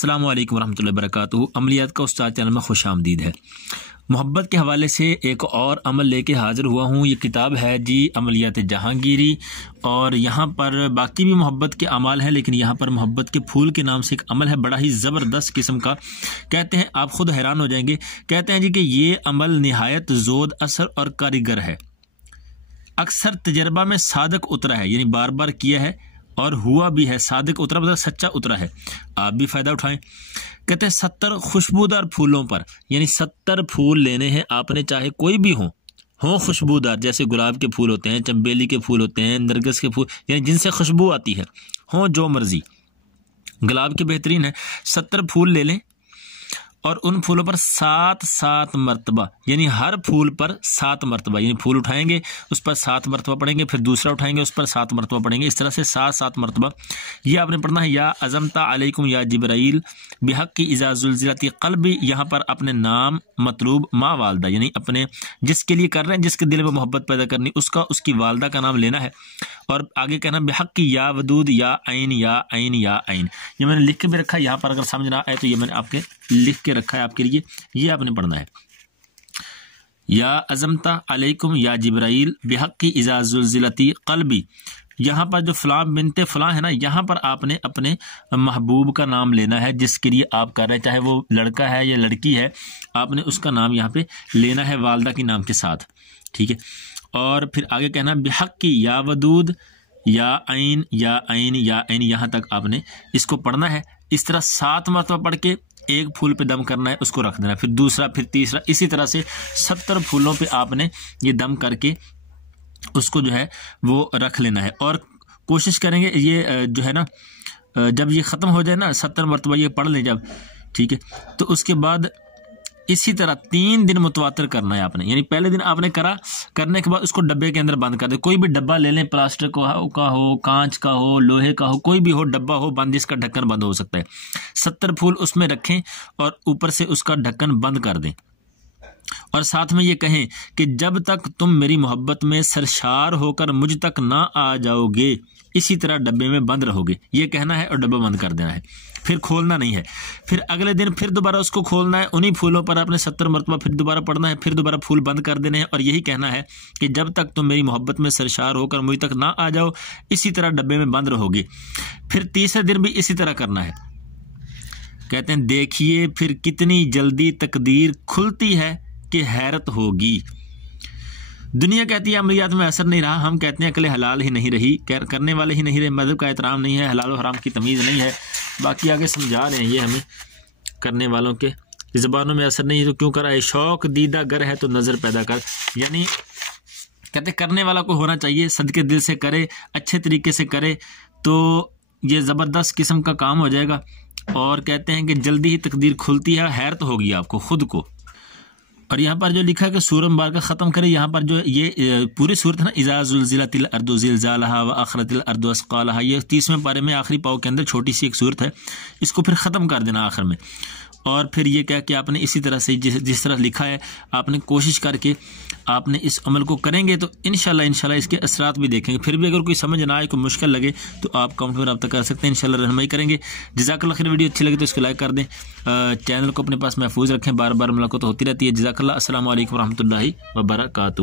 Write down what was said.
السلام علیکم ورحمۃ اللہ وبرکاتہ۔ عملیات کا استاد چینل میں خوش آمدید ہے۔ محبت کے حوالے سے ایک اور عمل لے کے حاضر ہوا ہوں۔ یہ کتاب ہے جی عملیات جہانگیری، اور یہاں پر باقی بھی محبت کے اعمال ہیں، لیکن یہاں پر محبت کے پھول کے نام سے ایک عمل ہے، بڑا ہی زبردست قسم کا۔ کہتے ہیں آپ خود حیران ہو جائیں گے، کہتے ہیں جی کہ یہ عمل نہایت زود اثر اور کاریگر ہے، اکثر تجربہ میں صادق اترا ہے، یعنی بار بار کیا ہے اور ہوا بھی ہے۔ صادق اترا مطلب سچا اترا ہے، آپ بھی فائدہ اٹھائیں۔ کہتے ہیں 70 خوشبودار پھولوں پر، یعنی 70 پھول لینے ہیں آپ نے، چاہے کوئی بھی ہوں خوشبودار، جیسے گلاب کے پھول ہوتے ہیں، چنبیلی کے پھول ہوتے ہیں، نرگس کے پھول، یعنی جن سے خوشبو آتی ہے، ہوں جو مرضی۔ گلاب کے بہترین ہے، 70 پھول لے لیں اور ان پھولوں پر 7 مرتبہ، یعنی ہر پھول پر 7 مرتبہ، یعنی پھول اٹھائیں گے اس پر 7 مرتبہ پڑھیں گے، پھر دوسرا اٹھائیں گے اس پر 7 مرتبہ پڑھیں گے، اس طرح سے 7 مرتبہ یہ آپ نے پڑھنا ہے۔ یا عظمتا علیکم یا جبرائیل بحق کی اذا زلزلت قلبی، یہاں پر اپنے نام مطلوب ماں والدہ، یعنی اپنے جس کے لیے کر رہے ہیں، جس کے دل میں محبت پیدا کرنی، اس کی والدہ کا نام لینا ہے، اور آگے کہنا بحق کی یا ودود یا عین یا عین یا عین۔ یہ میں نے لکھ کے بھی رکھا ہے، یہاں پر اگر سمجھ نہ آئے تو یہ میں نے آپ کے لکھ کے رکھا ہے آپ کے لیے، یہ آپ نے پڑھنا ہے۔ یا عظمتا علیکم یا جبرائیل بحق کی اذا زلزلت قلبی، یہاں پر جو فلاں بنت فلاں ہے نا، یہاں پر آپ نے اپنے محبوب کا نام لینا ہے، جس کے لیے آپ کر رہے ہیں، چاہے وہ لڑکا ہے یا لڑکی ہے، آپ نے اس کا نام یہاں پہ لینا ہے والدہ کے نام کے ساتھ، ٹھیک ہے۔ اور پھر آگے کہنا بحق کی یا ودود یا عین یا عین یا عین، یہاں تک آپ نے اس کو پڑھنا ہے۔ اس طرح 7 مرتبہ پڑھ کے ایک پھول پہ دم کرنا ہے، اس کو رکھ دینا ہے، پھر دوسرا، پھر تیسرا، اسی طرح سے 70 پھولوں پہ آپ نے یہ دم کر کے اس کو جو ہے وہ رکھ لینا ہے۔ اور کوشش کریں گے یہ جو ہے نا، جب یہ ختم ہو جائے نا 70 مرتبہ یہ پڑھ لیں جب، ٹھیک ہے، تو اس کے بعد اسی طرح 3 دن متواتر کرنا ہے آپ نے، یعنی پہلے دن آپ نے کرنے کے بعد اس کو ڈبے کے اندر بند کر دیں۔ کوئی بھی ڈبہ لے لیں، پلاسٹک کا ہو، کانچ کا ہو، لوہے کا ہو، کوئی بھی ہو ڈبہ ہو بند، جس کا ڈھکن بند ہو سکتا ہے۔ 70 پھول اس میں رکھیں اور اوپر سے اس کا ڈھکن بند کر دیں، اور ساتھ میں یہ کہیں کہ جب تک تم میری محبت میں سرشار ہو کر مجھ تک نہ آ جاؤ گے، اسی طرح ڈبے میں بند رہو گے، یہ کہنا ہے اور ڈبہ بند کر دینا ہے، پھر کھولنا نہیں ہے۔ پھر اگلے دن پھر دوبارہ اس کو کھولنا ہے، انہی پھولوں پر آپ نے 70 مرتبہ پھر دوبارہ پڑھنا ہے، پھر دوبارہ پھول بند کر دینے ہیں، اور یہی کہنا ہے کہ جب تک تم میری محبت میں سرشار ہو کر مجھ تک نہ آ جاؤ، اسی طرح ڈبے میں بند رہو گے۔ پھر تیسرے دن بھی اسی طرح کرنا ہے۔ کہتے ہیں دیکھیے پھر کتنی جلدی تقدیر کھلتی ہے کہ حیرت ہوگی۔ دنیا کہتی ہے عملیات میں اثر نہیں رہا، ہم کہتے ہیں عقل حلال ہی نہیں رہی، کرنے والے ہی نہیں رہے، مذہب کا احترام نہیں ہے، حلال و حرام کی تمیز نہیں ہے، باقی آگے سمجھا رہے ہیں یہ ہمیں کرنے والوں کے زبانوں میں اثر نہیں ہے تو کیوں کرا ہے، شوق دیدہ گر ہے تو نظر پیدا کر، یعنی کہتے کرنے والا کو ہونا چاہیے، صدقے دل سے کرے، اچھے طریقے سے کرے تو یہ زبردست قسم کا کام ہو جائے گا۔ اور کہتے ہیں کہ جلدی ہی تقدیر کھلتی ہے، حیرت ہوگی آپ کو خود کو۔ اور یہاں پر جو لکھا ہے کہ سورہ مبارکہ ختم کرے، یہاں پر جو یہ پوری صورت ہے نا، اذا زلزلت الارض زلزالها واخرجت الارض اثقالها، یہ 30ویں پارے میں آخری پاؤ کے اندر چھوٹی سی ایک صورت ہے، اس کو پھر ختم کر دینا آخر میں۔ اور پھر یہ کہہ کہ آپ نے اسی طرح سے جس طرح لکھا ہے آپ نے کوشش کر کے آپ نے اس عمل کو کریں گے تو انشاءاللہ اس کے اثرات بھی دیکھیں گے۔ پھر بھی اگر کوئی سمجھ نہ آئے، کوئی مشکل لگے تو آپ کمنٹ میں رابطہ کر سکتے ہیں، انشاءاللہ رہنمائی کریں گے۔ جزاک اللہ خیر۔ ویڈیو اچھی لگے تو اس کو لائک کر دیں، چینل کو اپنے پاس محفوظ رکھیں، بار بار ملاقات ہوتی رہتی ہے۔ جزاک اللہ، السلام علیکم ورحمۃ اللہ وبرکاتہ۔